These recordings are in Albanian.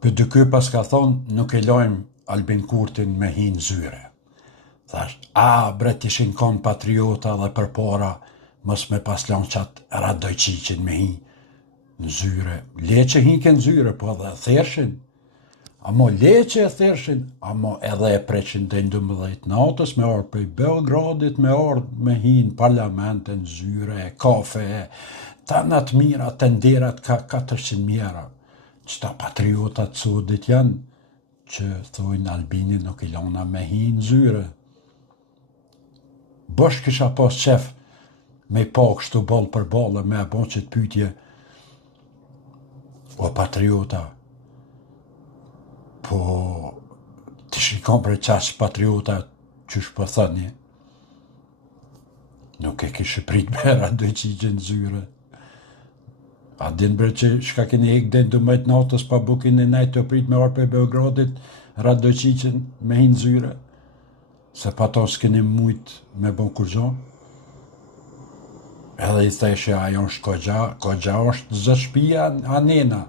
Për dy pas ka thonë, nuk e lojmë Albin Kurtin me hi në zyre. Thash, bre t'ishin konë patriota dhe për para, mos me pas lanë qatë Radojqiqin me hi në zyre. Le që hinke në zyre, po edhe thershin. Amo le që e thershin, amo edhe e preqin të 12 natës me orë për Beogradit, me orë me hi në parlamente, në zyre, kafe, ta në të mira, të nderat ka 400 mjera. Qëta patriotat sodit janë, që thojnë Albinin nuk i lona me hi në zyre. Bosh kisha pas qef me pa kështu ball për ballë, me bon që të pytje, o patriota, po të shikon për qash patriota qysh po thëni, nuk e kishë prit me Radojqiqin në zyre. A din bre që shka keni hek den 12 natës pa bukin e najtë të prit me orë për Beogradit, Radojqiqin me hi në zyre, se pa ta s'keni mujt me bon kur gjo. Edhe i theshe, ajo është kogja është zë shpia anena,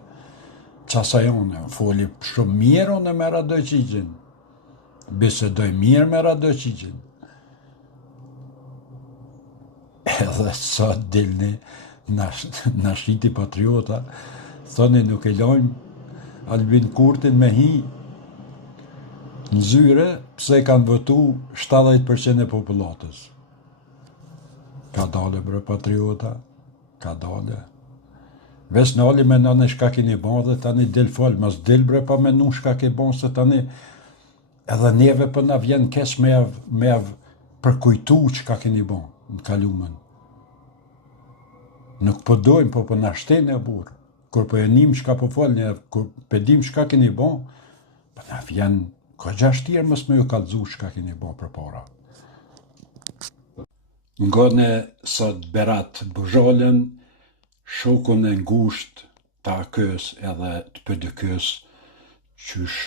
qasa jone, foli shumë mirë une me Radojqiqin, bisedoj mirë me Radojqiqin. Edhe sa dilni, na shiti patriota, thoni nuk e lojmë Albin Kurtin me hi në zyre, pse kanë votu 70% e popullatës. Ka dale bre patriota, ka dale. Ves në ali me nëne shka kini bon dhe tani dil fol, mas dil bre pa me nu shka ke bon, se tani edhe neve për na vjen kesh me av përkujtu që ka kini bon në kalumen. Nuk po dojmë, po na shten e burë. Kur po e nim shka po folni, kur pedim shka keni bon, po na vjen kogja shtirë mës me ju kalzu shka keni bon për para. Ngone sot Berat Buzholën, shokun e ngusht të akës edhe të pëdëkës qysh.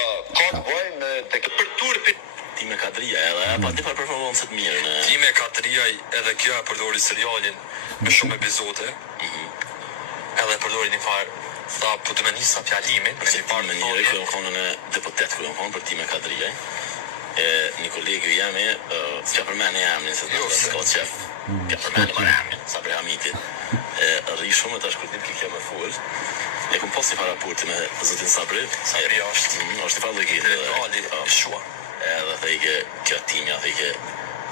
Ka të bojnë të për turpit Time Kadria edhe, pa të për performancët mirë në... Time Kadria edhe kjo e përdori serialin me shumë epizote, edhe përdori një farë, tha, po të me njësa fjalimin, me një farë me njëre, kërë në konën e deputet kërë në konë për Time Kadria, një kolegë jemi, s'ka përmeni emnin, se të s'ka qef, ka përmeni mar emnin, sa për hamitit, rri shumë të shkurtim kjo me full, e kom posti para rapporti me zëtin Sabri, Sabri është i farë lëgjit, legali, shua. Edhe dhe i ke kjo timja, dhe i ke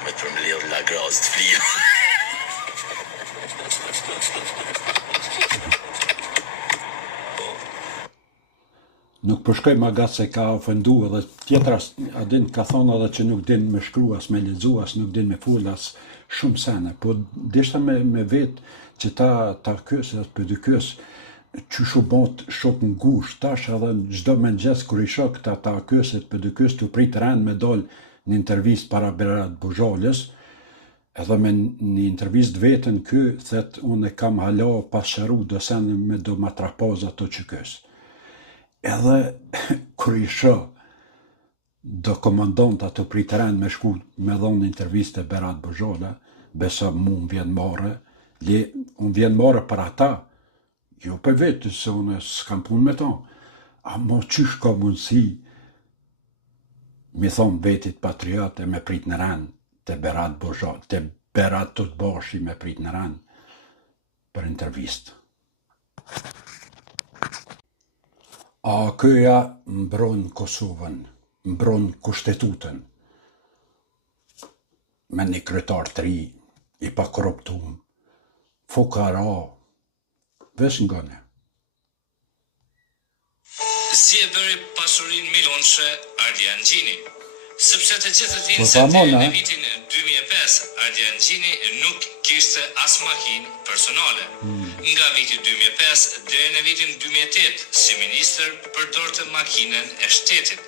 me të përmëllidhë la grazë të flia. Nuk përshkoj ma gatë se ka ofendu edhe tjetra, adin ka thonë edhe që nuk din me shkruas, me ledzuas, nuk din me fullas shumë sene, po dishta me vetë që ta kësë edhe për dy kësë, që shu bot shok në gusht, tash edhe në gjdo me në gjesë kër i shok ta kësit për dy kësë të prit rend me doll një intervjist para Berat Buzholës, edhe me një intervjist vetën kë, thet unë e kam hala pas sharu do sen me do matrapoz ato që kësë. Edhe kër i shok do komandant ato prit rend me shku me dhonë intervjist e Berat Buzholë, besa mu më vjen mare, unë vjen mare për ata, jo për vetë, se unë s'kam pun me ta, a mo qysh ka mundësi mi thonë vetit patriot e me prit në rend të Berat Buzholë, të Berat të bashi me prit në rend për intervist. A këja mbron Kosovën, mbron kushtetutën, me një kryetar të ri, i pa korruptum, fukara, vesh ngone. Si e bëri pasurin milionëshe Ardian Gjini, sepse të gjithë të dinë se deri në vitin 2005 Ardian Gjini nuk kishte as makinë personale. Nga viti 2005 deri në vitin 2008 si ministër përdorte makinën e shtetit.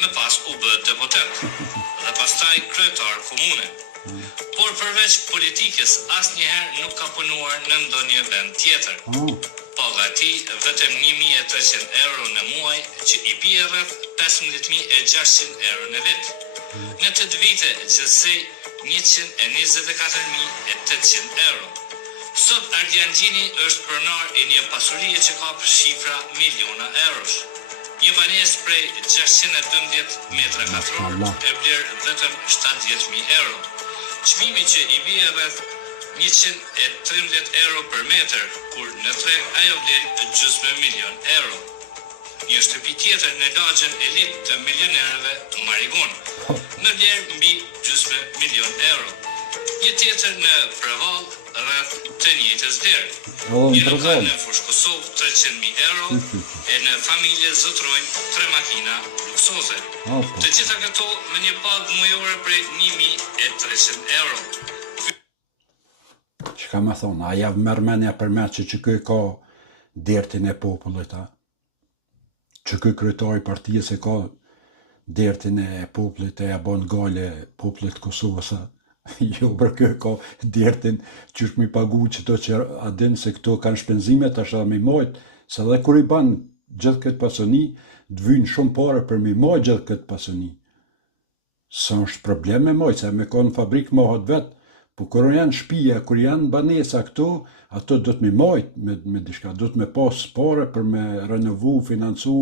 Më pas u bë deputet dhe pastaj kryetar komune. Por përveç politikës asnjëherë nuk ka punuar në ndonjë vend tjetër. Paga e tij vetëm 1.300 euro në muaj, që i bie rreth 15.600 euro në vit. Në 8 vite gjithsej 124.800 euro. Sot Ardiangjini është pronar e një pasurie që ka për shifra miliona eurosh. Një banesë prej 612 metra katror e bler vetëm 70.000 euro. Çmimi që i bie rreth 113 euro për metër, kur në treg ajo vlen gjysmë milion euro. Një shtëpi tjetër në lagjen e lit të milionerëve Marigon, në vlerë mbi gjysmë milion euro. Një tjetër në Prevall, rreth të njëjtës vlerë. Një lokal në Fushë Kosovë 300.000 euro e në familje zotrojnë 3 makina luksoze. Të gjitha këto me një pagë mujore prej 1.300 euro. Që ka me thonë, a javë mërmenja për me që këj ka dertin e popullit, që këj kryetari partijës e ka dertin e popullit e abon gale popullit Kosovës, jo për kjo ka dertin që është mi pagu që to që adin se këto kanë shpenzimet është edhe mi mojt, se dhe kur i ban gjithë këtë pasoni, dvynë shumë pare për mi mojt gjithë këtë pasoni. Së është problem me mojt, se me ka në fabrikë mohët vetë, po kur janë shpija, kur janë banesa këto, ato do të mi mojt me dishka, do të me pas pare për me renovu, financu,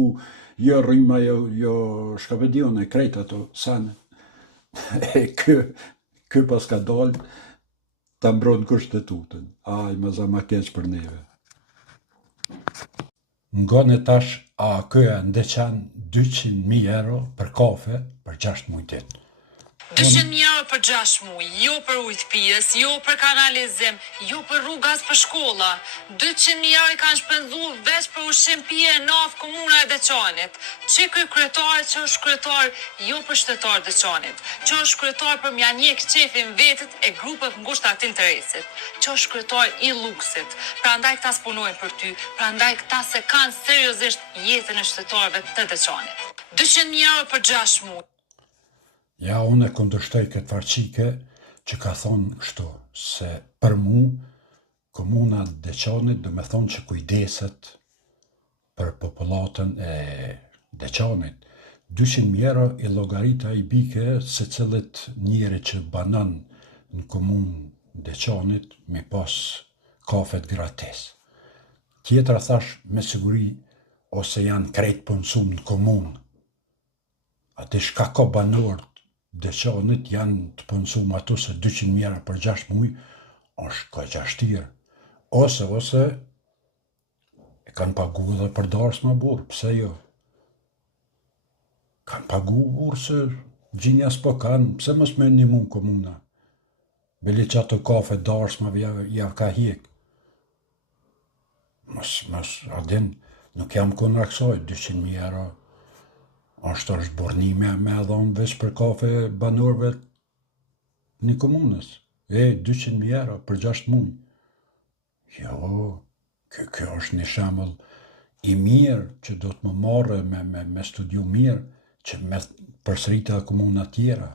jo rrima, jo shkapedion e krejt ato sane. E kë pas ka dalë, ta mbron kushtetutën. Aj, më za ma keq për neve. Ngone tash, a këja ndeqan 200.000 euro për kafe për 6 mujtet. 200.000 euro për 6 muaj, jo për ujtë pijës, jo për kanalizim, jo për rrugas për shkolla. 200.000 euro i kanë shpenzu veç për ushqim pije e nafë komuna e Deçanit. Që ky kryetar që është kryetar jo për shtetar Deçanit, që është kryetar për mja njek qefin vetit e grupet ngushta të interesit, që është kryetar i luksit. Prandaj këta s'punojnë për ty, prandaj këta se kanë seriozisht jetën e shtetarëve të Deçanit. 200.000 euro për 6 muaj. Ja, unë e kundërshtoj këtë farqike që ka thonë kështu, se për mu, komuna Deçanit do me thonë që kujdeset për popullatën e Deçanit. 200.000 euro i llogarita i bike se cilët njeri që banon në komunë Deçanit me pas kafet gratis. Tjetra thash me siguri ose janë krejt punësum në komunë. Ati shka ka banorët Deçanit janë të punësum ato se 200.000 euro për 6 muaj, është ka gjashtirë. Ose e kanë pagu edhe për darës ma burë, pse jo? Kanë pagu burë se gjinja s'po kanë, pse mos me një mund komuna? Beli që ato kafe darës ma javë ka hjek. Mos adin, nuk jam konë raksoj, 200.000 euro. Është burnime me adhonë veç për kafe banorëve një komunës. 200.000 euro për 6 muaj. Jo, kjo është një shembull i mirë që do të më marrë me studiu mirë, që me përsëritë edhe komuna tjera.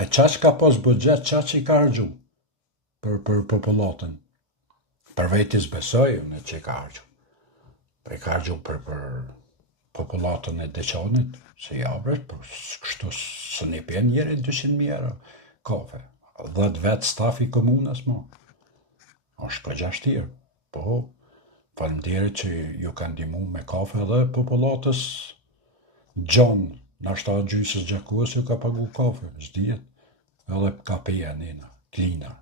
Ai çaq ka pas buxhet, çaq i ka harxhu për popullatën. Për vetis besoj unë që i ka harxhu. Për i ka harxhu për popullatën e Deçanit, se javresh, për kështu së një pjen njeri 200.000 euro kafe. 10 vetë staf i komunës mo. është ka gjashtirë. Po, faleminderit që ju kanë ndihmu me kafe dhe popullatës gjanë, nashta gjysës gjakuës ju ka pagu kafe, s'dijet, edhe ka peja nina, klina.